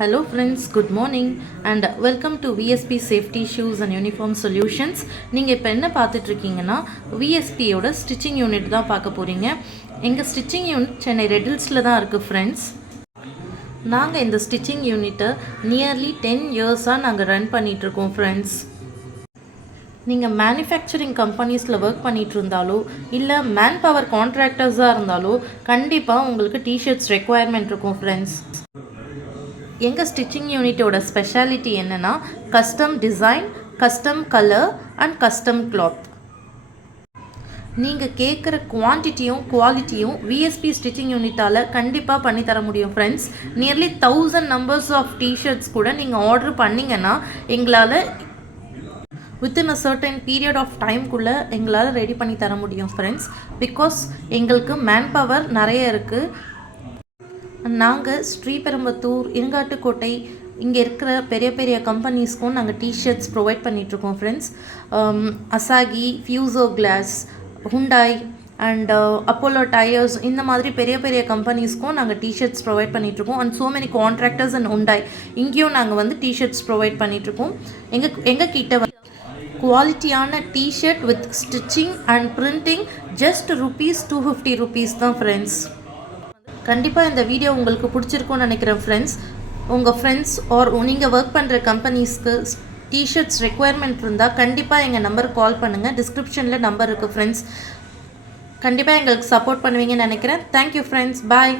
Hello friends, good morning and welcome to VSP Safety Shoes and Uniform Solutions. நீங்கள் இப்போ என்ன பார்த்துட்டு இருக்கீங்கன்னா VSPயோட ஸ்டிச்சிங் யூனிட் தான் பார்க்க போகிறீங்க. எங்கள் ஸ்டிச்சிங் யூனிட் சென்னை ரெட் ஹில்ஸில் தான் இருக்குது ஃப்ரெண்ட்ஸ். நாங்கள் இந்த ஸ்டிச்சிங் யூனிட்டை நியர்லி 10 இயர்ஸாக நாங்கள் ரன் பண்ணிகிட்ருக்கோம் ஃப்ரெண்ட்ஸ். நீங்கள் மேனுஃபேக்சரிங் கம்பெனிஸில் ஒர்க் பண்ணிகிட்டு இருந்தாலோ இல்லை மேன் பவர் கான்ட்ராக்டர்ஸாக இருந்தாலோ கண்டிப்பாக உங்களுக்கு டிஷர்ட்ஸ் ரெக்குவயர்மெண்ட் இருக்கும் ஃப்ரெண்ட்ஸ். எங்கள் ஸ்டிச்சிங் யூனிட்டோட ஸ்பெஷாலிட்டி என்னென்னா custom design, custom colour and custom cloth. நீங்கள் கேட்குற குவான்டிட்டியும் குவாலிட்டியும் விஎஸ்பி ஸ்டிச்சிங் யூனிட்டால் கண்டிப்பாக பண்ணித்தர முடியும் friends. Nearly 1000 numbers of T shirts கூட நீங்கள் ஆர்டர் பண்ணிங்கன்னா எங்களால் within a certain period of டைம்குள்ளே எங்களால் ரெடி பண்ணி தர முடியும் ஃப்ரெண்ட்ஸ். பிகாஸ் எங்களுக்கு மேன் பவர் நிறைய இருக்குது. நாங்கள் ஸ்ரீபெரும்புத்தூர், இருங்காட்டுக்கோட்டை இங்கே இருக்கிற பெரிய பெரிய கம்பெனிஸ்க்கும் நாங்கள் டிஷர்ட்ஸ் ப்ரொவைட் பண்ணிகிட்ருக்கோம் friends. Asahi, Fuso glass, Hyundai and Apollo tyres இந்த மாதிரி பெரிய பெரிய கம்பெனிஸ்க்கும் நாங்கள் டிஷர்ட்ஸ் ப்ரொவைட் பண்ணிகிட்ருக்கோம். And so many contractors and Hyundai இங்கேயும் நாங்கள் வந்து டிஷர்ட்ஸ் ப்ரொவைட் பண்ணிகிட்ருக்கோம். எங்கள் கிட்ட குவாலிட்டியான T shirt with stitching and printing just ₹250 தான் ஃப்ரெண்ட்ஸ். கண்டிப்பாக இந்த வீடியோ உங்களுக்கு பிடிச்சிருக்கும்னு நினைக்கிறேன் ஃப்ரெண்ட்ஸ். உங்கள் ஃப்ரெண்ட்ஸ் ஆர் நீங்கள் ஒர்க் பண்ணுற கம்பெனிஸ்க்கு டிஷர்ட்ஸ் ரெக்குவயர்மெண்ட் இருந்தால் கண்டிப்பாக எங்கள் நம்பருக்கு கால் பண்ணுங்கள். டிஸ்கிரிப்ஷனில் நம்பர் இருக்குது ஃப்ரெண்ட்ஸ். கண்டிப்பாக எங்களுக்கு சப்போர்ட் பண்ணுவீங்கன்னு நினைக்கிறேன். தேங்க்யூ ஃப்ரெண்ட்ஸ், பாய்.